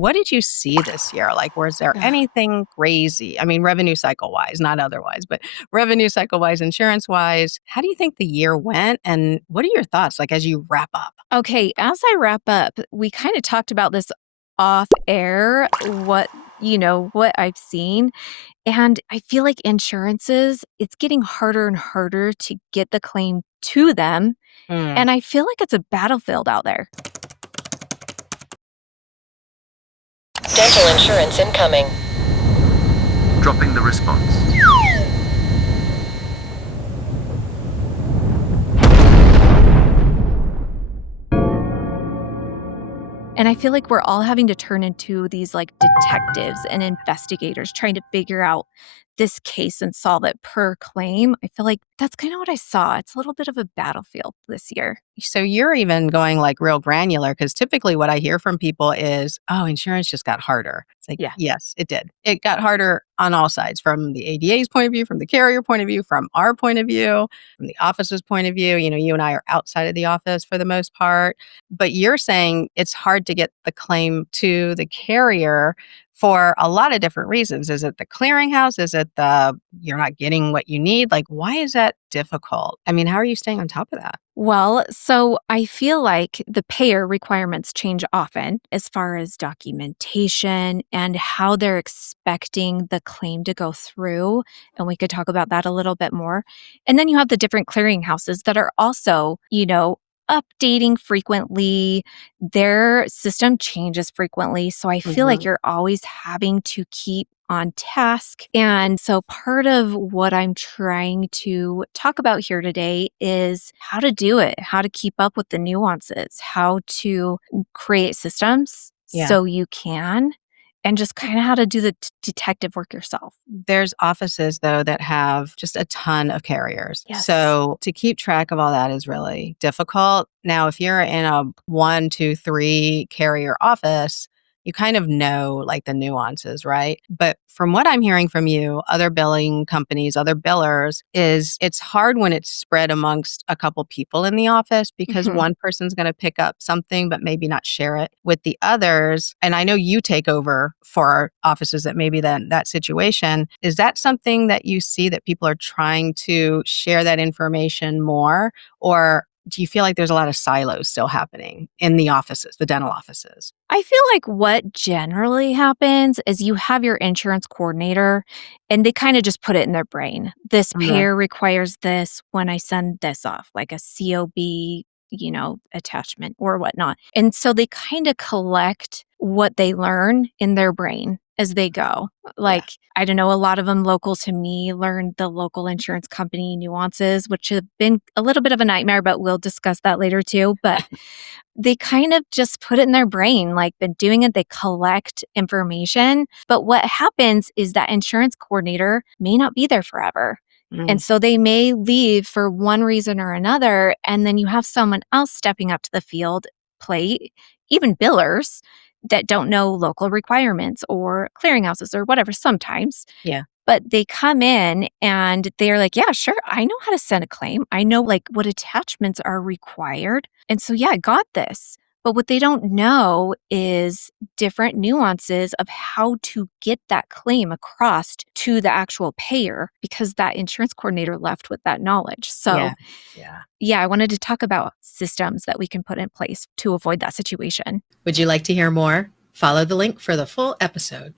what did you see this year? Like, was there Ugh. anything crazy? I mean, revenue cycle wise, not otherwise, but revenue cycle wise, insurance wise, how do you think the year went? And what are your thoughts like as you wrap up? Okay, as I wrap up, we kind of talked about this off air, what I've seen. And I feel like insurances, it's getting harder and harder to get the claim to them. Mm. And I feel like it's a battlefield out there. Dental insurance incoming. Dropping the response. And I feel like we're all having to turn into these like detectives and investigators trying to figure out this case and solve it per claim. I feel like that's kind of what I saw. It's a little bit of a battlefield this year. So you're even going like real granular because typically what I hear from people is, oh, insurance just got harder. It's like, Yeah. yes, it did. It got harder on all sides from the ADA's point of view, from the carrier point of view, from our point of view, from the office's point of view. You and I are outside of the office for the most part. But you're saying it's hard to get the claim to the carrier for a lot of different reasons. Is it the clearinghouse? Is it the you're not getting what you need? Like, why is that difficult? I mean, how are you staying on top of that? Well, so I feel like the payer requirements change often as far as documentation and how they're expecting the claim to go through. And we could talk about that a little bit more. And then you have the different clearinghouses that are also, updating frequently. Their system changes frequently. So I feel like Mhm. you're always having to keep on task. And so part of what I'm trying to talk about here today is how to do it, how to keep up with the nuances, how to create systems Yeah. so you can, and just kind of how to do the detective work yourself. There's offices, though, that have just a ton of carriers. Yes. So to keep track of all that is really difficult. Now, if you're in a 1, 2, 3 carrier office, you kind of know like the nuances, right? But from what I'm hearing from you, other billing companies, other billers, is it's hard when it's spread amongst a couple people in the office because Mhm. one person's going to pick up something, but maybe not share it with the others. And I know you take over for offices that maybe that situation. Is that something that you see that people are trying to share that information more? Or do you feel like there's a lot of silos still happening in the offices, the dental offices? I feel like what generally happens is you have your insurance coordinator and they kind of just put it in their brain. This Mhm. pair requires this when I send this off, like a COB, attachment or whatnot. And so they kind of collect what they learn in their brain as they go. Yeah. Like, I don't know, a lot of them local to me learned the local insurance company nuances, which have been a little bit of a nightmare, but we'll discuss that later too. But they kind of just put it in their brain, like been doing it, they collect information. But what happens is that insurance coordinator may not be there forever. And Mm. so they may leave for one reason or another. And then you have someone else stepping up to the field plate, even billers that don't know local requirements or clearinghouses or whatever sometimes. Yeah. But they come in and they're like, yeah, sure, I know how to send a claim. I know like what attachments are required. And so, yeah, I got this. But what they don't know is different nuances of how to get that claim across to the actual payer because that insurance coordinator left with that knowledge. So, Yeah. Yeah. yeah, I wanted to talk about systems that we can put in place to avoid that situation. Would you like to hear more? Follow the link for the full episode.